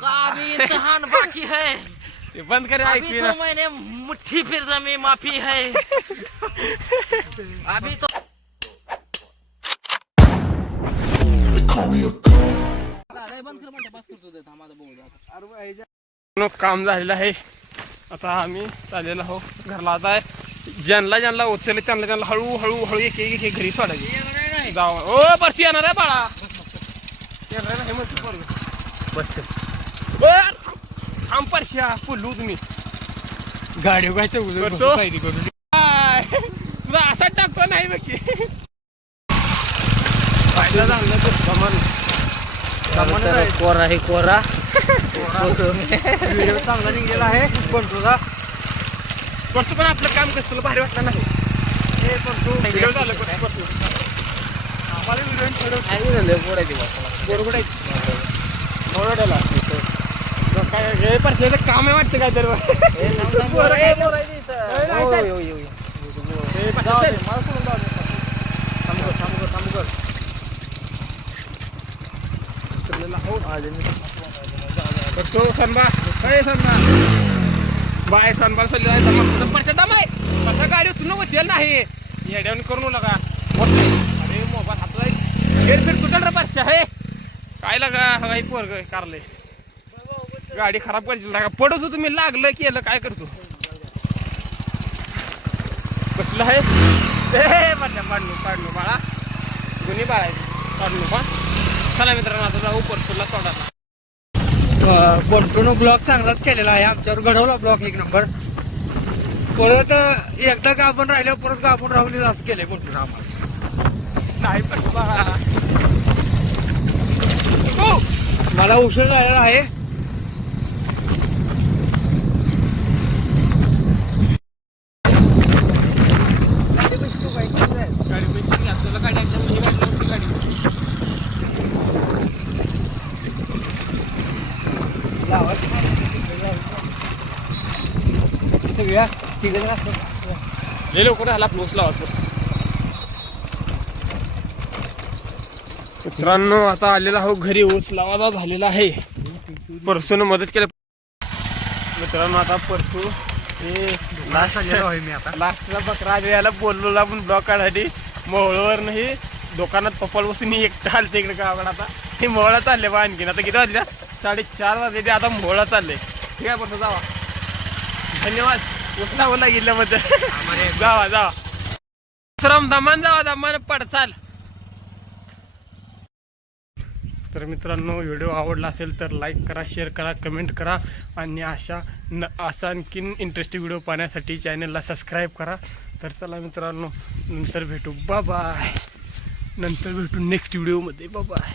का अभी इम्तिहान बाकी है, ते बंद करे अभी तो मैंने मुट्ठी फिर जमी माफी है, अभी तो बंद कर म्हणते, बस करतो ते थांबा बोल. काम झालेलं आहे. आता आम्ही चाललेलो आहो घरला. आता ज्यांना ज्यांना उचलले त्यांना त्यांना हळूहळू हळू एक एक एक घरी सोडायचे. जाऊ ओ बरशी येणार आहे बाळा, येणार नाही म्हणतो बरोबर. थांब परश्या पुल्लू तुम्ही गाडी उगायचं करतो. तुला असा टाकतो नाही नक्की फायदा झाला तर कमान कोरा हे कोरा व्हिडिओ चांगला निघलेला आहे बंटूचा. करतो पण आपलं काम कसं तुला भारी वाटलं नाही. हे बंटू व्हिडिओ झालं करतो. आम्हाला व्हिडिओ बरोडला काय हे परश्याचं काम आहे वाटतं काय तर करतो. सनबा अरे सनबा बाय सनबा परशा दम आहे. परशा गाडी उचलून नको तेल नाही येड्यावरून करू नका. अरे मोबाईल हात फिर फिर तुटल रे परशा हे काय लागा हवाई पोरग कारले गाडी खराब करायची लागा पडतो तुम्ही लागलं केलं काय करतो कसलं आहे ते पाडलो बाळा दोन्ही बाळायचं पाडलो पा. चला मित्रांनो आता जाऊ परतूरला तोंडाला. बंटून ब्लॉग चांगलाच केलेला आहे, आमच्यावर घडवला ब्लॉग एक नंबर. परत एकदा गाभण राहिल्यावर परत गाभण राहून असं केलंय बंटून आम्हाला. नाही पण बाळा मला उशीर झालेला आहे. गाडी पैसे आपल्याला गाडी सगळ्या तिघ लय लवकर झाला प्लोस लावा. मित्रांनो आता आलेला हो घरी ऊस लावायला झालेला आहे. परसून मदत केली मित्रांनो. आता परसू हे मी आता लास्टला बकरा द्यायला बोललो आपण ब्लॉक काढायसाठी मोहळवर नाही दुकानात पप्पाला बसून एकटा आलते इकडे गावाकडे. आता हे मोहळा चालले बा आणखीन. आता किती वाजल्या 4:30 वाजले ते आता मोहळा चालले. ठीक आहे परसू जावा. धन्यवाद उठला बोला गेल्याबद्दल. जावा जावा श्रम दमान जावा दमान पडचाल. तर मित्रांनो व्हिडिओ आवडला असेल तर लाईक करा, शेअर करा, कमेंट करा आणि असा आणखीन इंटरेस्टिंग व्हिडिओ पाहण्यासाठी चॅनलला सबस्क्राईब करा. तर चला मित्रांनो नंतर भेटू. बाय. नंतर भेटू नेक्स्ट व्हिडिओमध्ये. बाय.